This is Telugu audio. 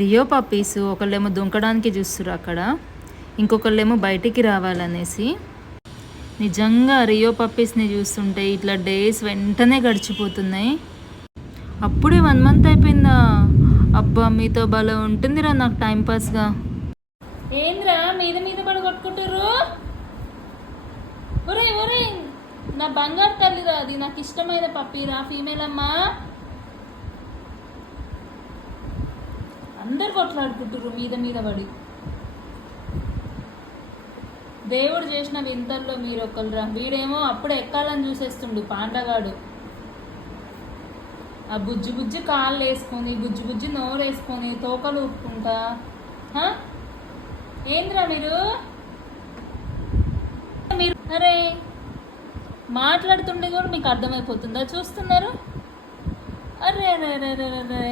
రియో పప్పీస్ ఒకళ్ళేమో దుంకడానికి చూస్తున్నారు అక్కడ, ఇంకొకళ్ళేమో బయటికి రావాలనేసి. నిజంగా రియో పప్పీస్ని చూస్తుంటే ఇట్లా డేస్ వెంటనే గడిచిపోతున్నాయి. అప్పుడే 1 మంత్ అయిపోయిందా? అబ్బా మీతో భలే ఉంటుందిరా నాకు టైంపాస్గా. ఏంద్రా మీద మీద పడి కొట్టుకుంటారు? ఒరే ఒరే, నా బంగారు తల్లిరా, అది నాకు ఇష్టమైన పప్పీరా, ఫీమేల్ అమ్మా. అందరు కొట్లాడుకుంటారు మీద మీద పడి. దేవుడు చేసిన వింతల్లో మీరు ఒకరురా. వీడేమో అప్పుడే ఎక్కాలని చూసేస్తుండు పాండగాడు. ఆ బుజ్జి బుజ్జి కాళ్ళు వేసుకొని, బుజ్జి బుజ్జి నోరు వేసుకొని, తోకలు ఊపుకుంటా. ఏంద్రా మీరు? అరే మాట్లాడుతుండే కూడా మీకు అర్థమైపోతుందా? చూస్తున్నారు? అరే అరే అరే అరే.